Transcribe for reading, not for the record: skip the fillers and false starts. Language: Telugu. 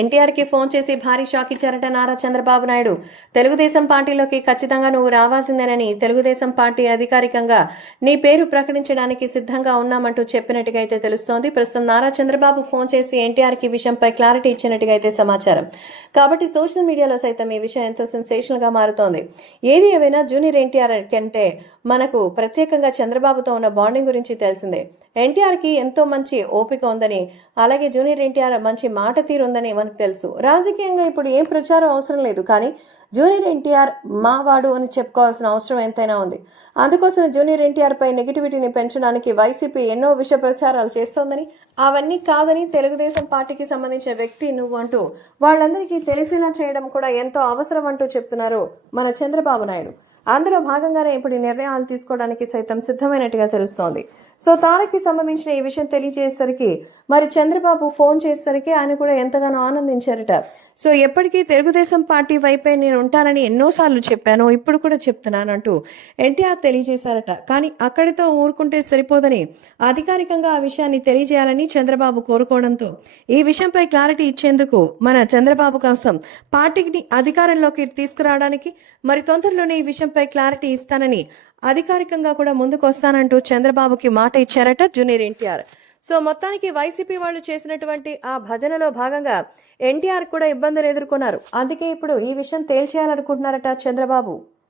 ఎన్టీఆర్ కి ఫోన్ చేసి భారీ షాక్ ఇచ్చారట నారా చంద్రబాబు నాయుడు. తెలుగుదేశం పార్టీలోకి ఖచ్చితంగా నువ్వు రావాల్సిందేనని తెలుగుదేశం పార్టీ అధికారికంగా నీ పేరు ప్రకటించడానికి సిద్ధంగా ఉన్నామంటూ చెప్పినట్టుగా అయితే తెలుస్తోంది. ప్రస్తుతం నారా చంద్రబాబు ఫోన్ చేసి ఎన్టీఆర్ కి విషయంపై క్లారిటీ ఇచ్చినట్టుగా అయితే సమాచారం. కాబట్టి సోషల్ మీడియాలో సైతం ఈ విషయం ఎంతో సెన్సేషనల్ గా మారుతోంది. ఏది ఏవైనా జూనియర్ ఎన్టీఆర్ కంటే మనకు ప్రత్యేకంగా చంద్రబాబుతో ఉన్న బాండింగ్ గురించి తెలిసిందే. ఎన్టీఆర్ కి ఎంతో మంచి ఓపిక ఉందని, అలాగే జూనియర్ ఎన్టీఆర్ మంచి మాట తీరు ఉందని మనకు తెలుసు. రాజకీయంగా ఇప్పుడు ఏం ప్రచారం అవసరం లేదు, కానీ జూనియర్ ఎన్టీఆర్ మావాడు అని చెప్పుకోవాల్సిన అవసరం ఎంతైనా ఉంది. అందుకోసం జూనియర్ ఎన్టీఆర్ పై నెగిటివిటీని పెంచడానికి వైసీపీ ఎన్నో విష ప్రచారాలు చేస్తోందని, అవన్నీ కాదని తెలుగుదేశం పార్టీకి సంబంధించిన వ్యక్తి నువ్వు అంటూ వాళ్ళందరికీ తెలిసేలా చేయడం కూడా ఎంతో అవసరం అంటూ చెప్తున్నారు మన చంద్రబాబు నాయుడు. అందులో భాగంగానే ఇప్పుడు నిర్ణయాలు తీసుకోవడానికి సైతం సిద్ధమైనట్టుగా తెలుస్తోంది. సో తారక్కి సంబంధించిన ఈ విషయం తెలియజేసరికి మరి చంద్రబాబు ఫోన్ చేసేసరికి ఆయన కూడా ఎంతగానో ఆనందించారట. సో ఎప్పటికీ తెలుగుదేశం పార్టీ వైపే నేను ఉంటానని ఎన్నోసార్లు చెప్పాను, ఇప్పుడు కూడా చెప్తున్నానంటూ ఎన్టీఆర్ తెలియజేశారట. కానీ అక్కడితో ఊరుకుంటే సరిపోదని అధికారికంగా ఆ విషయాన్ని తెలియజేయాలని చంద్రబాబు కోరుకోవడంతో ఈ విషయంపై క్లారిటీ ఇచ్చేందుకు మన చంద్రబాబు కోసం పార్టీని అధికారంలోకి తీసుకురావడానికి మరి తొందరలోనే ఈ విషయంపై క్లారిటీ ఇస్తానని అధికారికంగా కూడా ముందుకు వస్తానంటూ చంద్రబాబుకి మాట ఇచ్చారట జూనియర్ ఎన్టీఆర్. సో మొత్తానికి వైసీపీ వాళ్ళు చేసినటువంటి ఆ భజనలో భాగంగా ఎన్టీఆర్ కూడా ఇబ్బందులు ఎదుర్కొన్నారు. అందుకే ఇప్పుడు ఈ విషయం తేల్చేయాలనుకుంటున్నారట చంద్రబాబు.